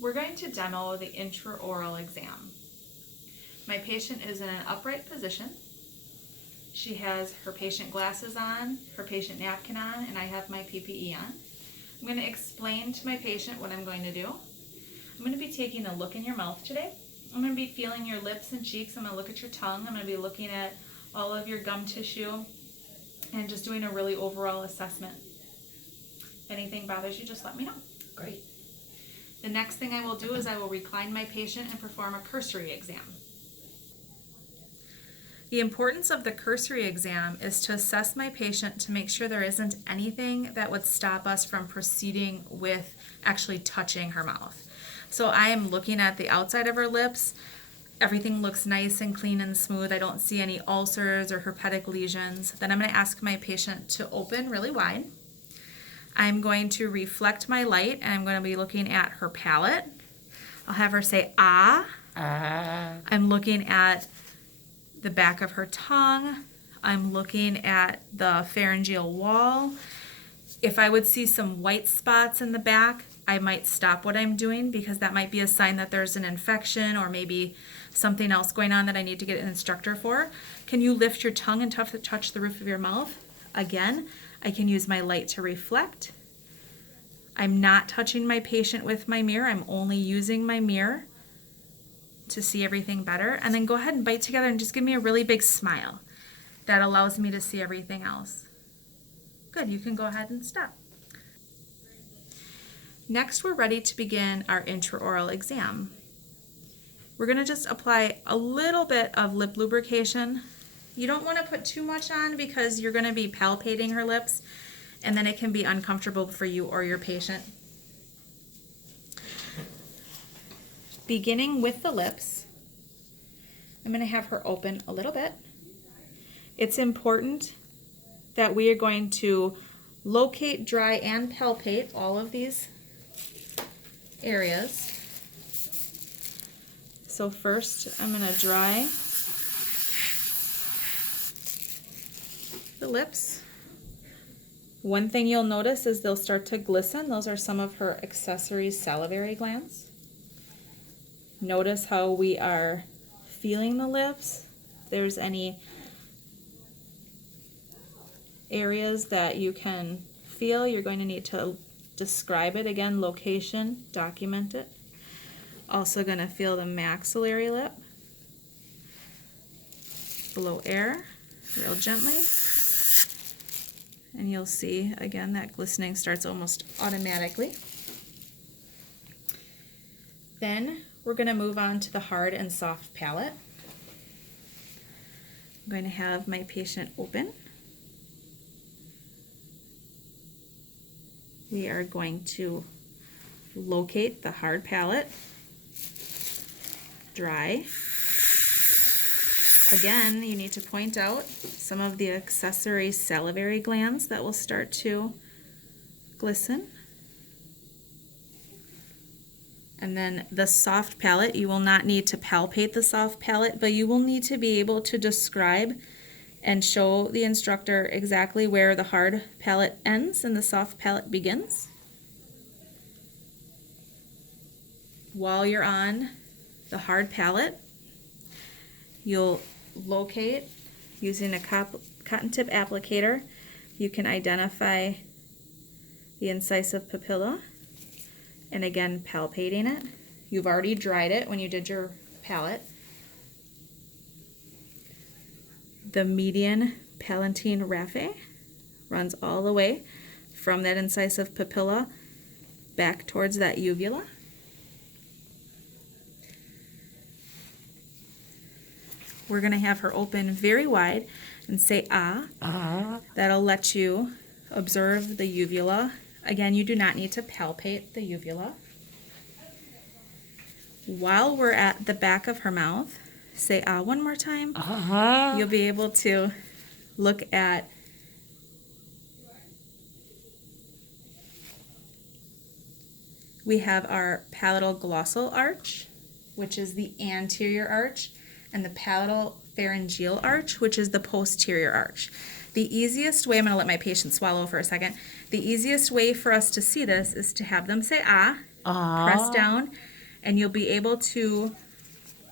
We're going to demo the intraoral exam. My patient is in an upright position. She has her patient glasses on, her patient napkin on, and I have my PPE on. I'm going to explain to my patient what I'm going to do. I'm going to be taking a look in your mouth today. I'm going to be feeling your lips and cheeks. I'm going to look at your tongue. I'm going to be looking at all of your gum tissue and just doing a really overall assessment. If anything bothers you, just let me know. Great. The next thing I will do is I will recline my patient and perform a cursory exam. The importance of the cursory exam is to assess my patient to make sure there isn't anything that would stop us from proceeding with actually touching her mouth. So I am looking at the outside of her lips. Everything looks nice and clean and smooth. I don't see any ulcers or herpetic lesions. Then I'm going to ask my patient to open really wide. I'm going to reflect my light and I'm going to be looking at her palate. I'll have her say ah. I'm looking at the back of her tongue. I'm looking at the pharyngeal wall. If I would see some white spots in the back, I might stop what I'm doing because that might be a sign that there's an infection or maybe something else going on that I need to get an instructor for. Can you lift your tongue and touch the roof of your mouth? Again, I can use my light to reflect. I'm not touching my patient with my mirror. I'm only using my mirror to see everything better. And then go ahead and bite together and just give me a really big smile. That allows me to see everything else. Good, you can go ahead and stop. Next, we're ready to begin our intraoral exam. We're going to just apply a little bit of lip lubrication. You don't want to put too much on because you're going to be palpating her lips and then it can be uncomfortable for you or your patient. Beginning with the lips, I'm going to have her open a little bit. It's important that we are going to locate, dry, and palpate all of these areas. So first, I'm going to dry the lips. One thing you'll notice is they'll start to glisten. Those are some of her accessory salivary glands. Notice how we are feeling the lips. If there's any areas that you can feel, you're going to need to describe it. Again, location, document it. Also going to feel the maxillary lip. Blow air real gently. And you'll see, again, that glistening starts almost automatically. Then we're going to move on to the hard and soft palate. I'm going to have my patient open. We are going to locate the hard palate, dry. Again, you need to point out some of the accessory salivary glands that will start to glisten. And then the soft palate, you will not need to palpate the soft palate, but you will need to be able to describe and show the instructor exactly where the hard palate ends and the soft palate begins. While you're on the hard palate, you'll locate using a cotton tip applicator. You can identify the incisive papilla and again palpating it. You've already dried it when you did your palate. The median palatine raphe runs all the way from that incisive papilla back towards that uvula. We're going to have her open very wide and say ah. That'll let you observe the uvula. Again, you do not need to palpate the uvula. While we're at the back of her mouth, say ah one more time. You'll be able to look at we have our palatal glossal arch, which is the anterior arch, and the palatal pharyngeal arch, which is the posterior arch. The easiest way, I'm going to let my patient swallow for a second. The easiest way for us to see this is to have them say ah, Press down, and you'll be able to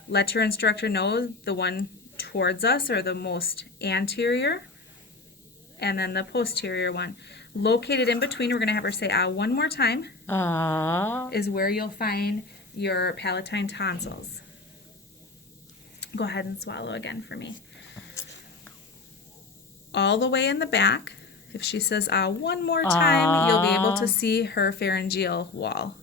let your instructor know the one towards us or the most anterior, and then the posterior one. Located in between, we're going to have her say ah one more time, is where you'll find your palatine tonsils. Go ahead and swallow again for me. All the way in the back, if she says ah one more time, you'll be able to see her pharyngeal wall.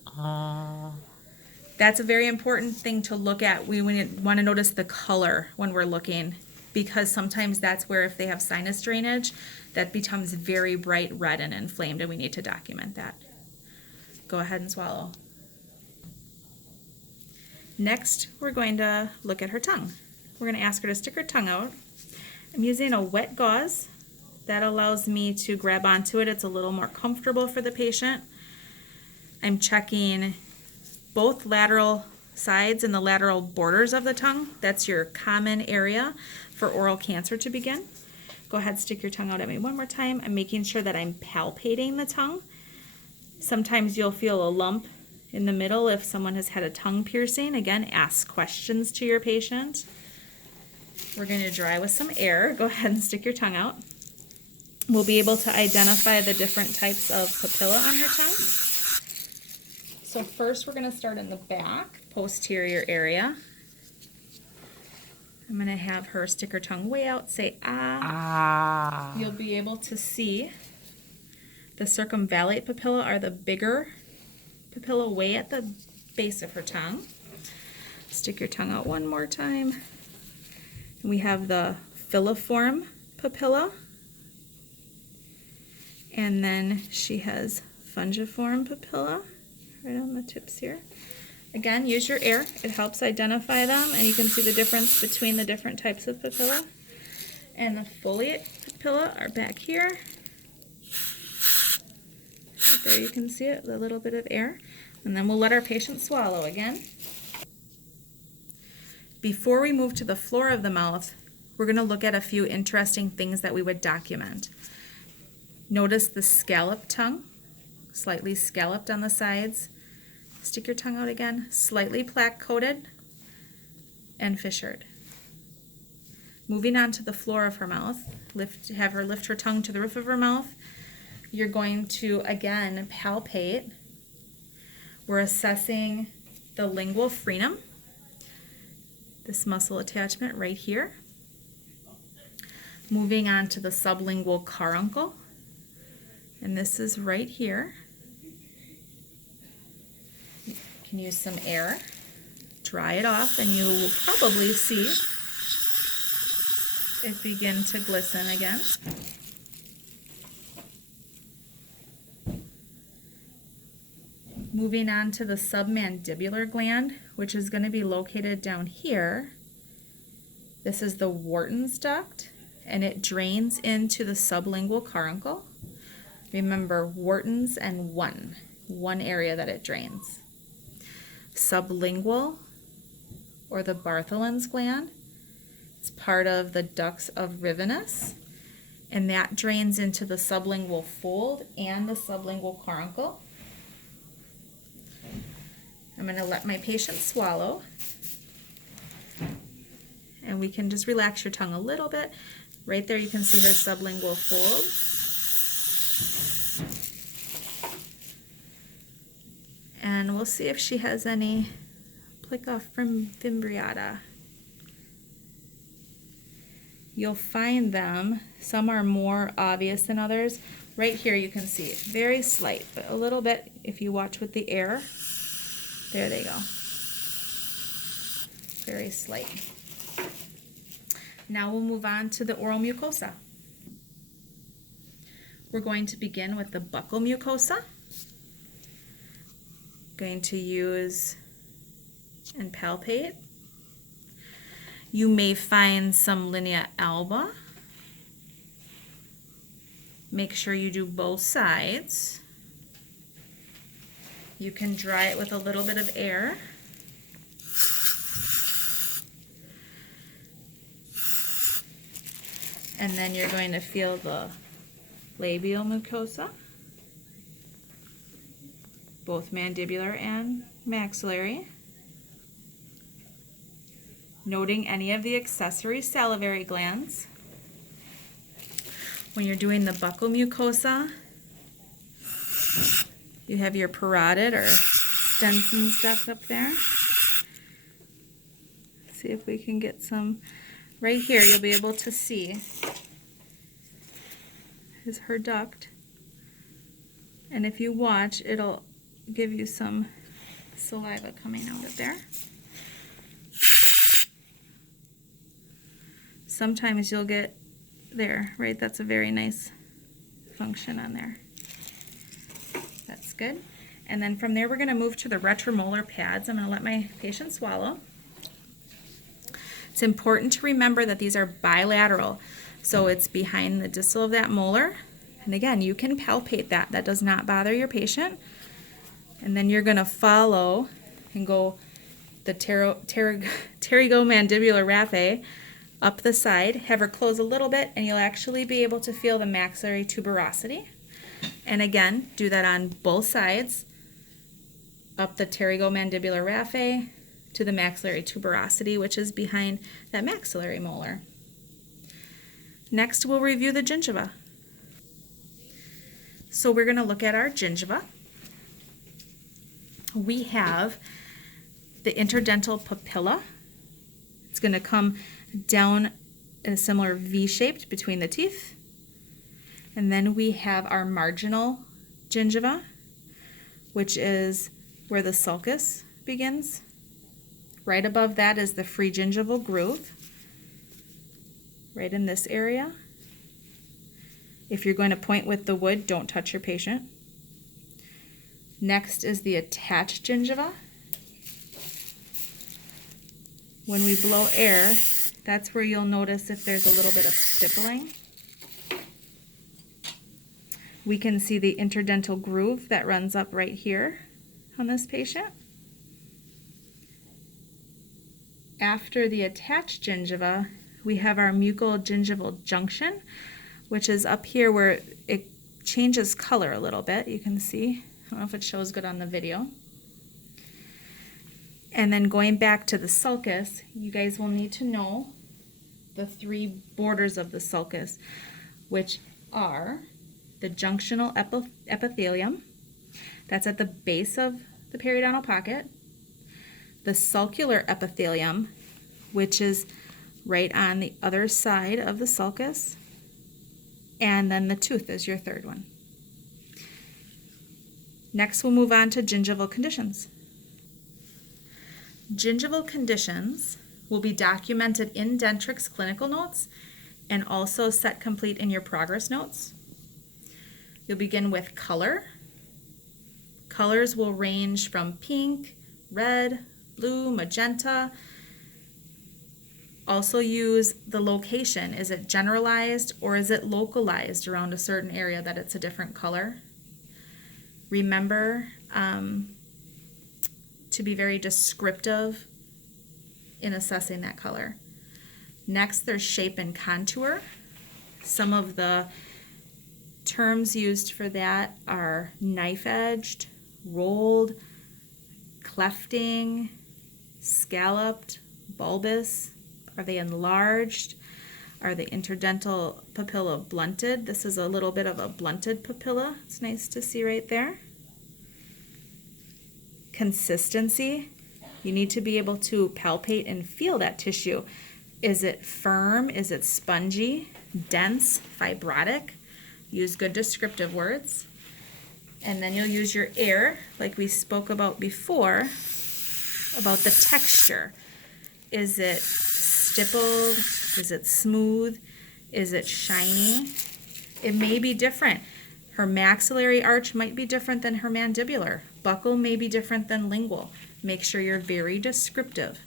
That's a very important thing to look at. We want to notice the color when we're looking, because sometimes that's where, if they have sinus drainage, that becomes very bright red and inflamed, and we need to document that. Go ahead and swallow. Next, we're going to look at her tongue. We're going to ask her to stick her tongue out. I'm using a wet gauze. That allows me to grab onto it. It's a little more comfortable for the patient. I'm checking both lateral sides and the lateral borders of the tongue. That's your common area for oral cancer to begin. Go ahead, stick your tongue out at me one more time. I'm making sure that I'm palpating the tongue. Sometimes you'll feel a lump in the middle if someone has had a tongue piercing. Again, ask questions to your patient. We're going to dry with some air. Go ahead and stick your tongue out. We'll be able to identify the different types of papilla on her tongue. So first we're going to start in the back, posterior area. I'm going to have her stick her tongue way out, say ah. You'll be able to see the circumvallate papilla are the bigger papilla way at the base of her tongue. Stick your tongue out one more time. We have the filiform papilla. And then she has fungiform papilla right on the tips here. Again, use your air. It helps identify them, and you can see the difference between the different types of papilla. And the foliate papilla are back here. Right there you can see it with a little bit of air. And then we'll let our patient swallow again. Before we move to the floor of the mouth, we're going to look at a few interesting things that we would document. Notice the scalloped tongue, slightly scalloped on the sides. Stick your tongue out again, slightly plaque-coated and fissured. Moving on to the floor of her mouth, have her lift her tongue to the roof of her mouth. You're going to, again, palpate. We're assessing the lingual frenum, this muscle attachment right here. Moving on to the sublingual caruncle, and this is right here. You can use some air, dry it off, and you will probably see it begin to glisten again. Moving on to the submandibular gland, which is going to be located down here. This is the Wharton's duct, and it drains into the sublingual caruncle. Remember, Wharton's and one area that it drains. Sublingual, or the Bartholin's gland, it's part of the ducts of Rivenus, and that drains into the sublingual fold and the sublingual caruncle. I'm going to let my patient swallow, and we can just relax your tongue a little bit. Right there you can see her sublingual fold. And we'll see if she has any plica fimbriata. You'll find them. Some are more obvious than others. Right here you can see very slight, but a little bit if you watch with the air. There they go. Very slight. Now we'll move on to the oral mucosa. We're going to begin with the buccal mucosa. Going to use and palpate. You may find some linea alba. Make sure you do both sides. You can dry it with a little bit of air. And then you're going to feel the labial mucosa. both mandibular and maxillary. Noting any of the accessory salivary glands. When you're doing the buccal mucosa, you have your parotid or Stenson's duct up there. See if we can get some. Right here, you'll be able to see is her duct. And if you watch, it'll give you some saliva coming out of there. Sometimes you'll get there, right? That's a very nice function on there. That's good. And then from there, we're going to move to the retromolar pads. I'm going to let my patient swallow. It's important to remember that these are bilateral. So it's behind the distal of that molar. And again, you can palpate that. That does not bother your patient. And then you're going to follow and go the pterygomandibular raphe up the side. Have her close a little bit, and you'll actually be able to feel the maxillary tuberosity. And again, do that on both sides. Up the pterygomandibular raphe to the maxillary tuberosity, which is behind that maxillary molar. Next, we'll review the gingiva. So we're going to look at our gingiva. We have the interdental papilla. It's going to come down in a similar V-shaped between the teeth. And then we have our marginal gingiva, which is where the sulcus begins. Right above that is the free gingival groove, right in this area. If you're going to point with the wood, don't touch your patient. Next is the attached gingiva. When we blow air, that's where you'll notice if there's a little bit of stippling. We can see the interdental groove that runs up right here on this patient. After the attached gingiva, we have our mucogingival junction, which is up here where it changes color a little bit. You can see. I don't know if it shows good on the video. And then going back to the sulcus, you guys will need to know the three borders of the sulcus, which are the junctional epithelium, that's at the base of the periodontal pocket, the sulcular epithelium, which is right on the other side of the sulcus, and then the tooth is your third one. Next, we'll move on to gingival conditions. Gingival conditions will be documented in Dentrix clinical notes and also set complete in your progress notes. You'll begin with color. Colors will range from pink, red, blue, magenta. Also use the location. Is it generalized or is it localized around a certain area that it's a different color? Remember to be very descriptive in assessing that color. Next, there's shape and contour. Some of the terms used for that are knife-edged, rolled, clefting, scalloped, bulbous. Are they enlarged? Are the interdental papilla blunted? This is a little bit of a blunted papilla. It's nice to see right there. Consistency. You need to be able to palpate and feel that tissue. Is it firm? Is it spongy? Dense? Fibrotic? Use good descriptive words. And then you'll use your air, like we spoke about before, about the texture. Is it stippled? Is it smooth? Is it shiny? It may be different. Her maxillary arch might be different than her mandibular. Buccal may be different than lingual. Make sure you're very descriptive.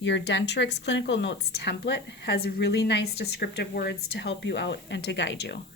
Your Dentrix clinical notes template has really nice descriptive words to help you out and to guide you.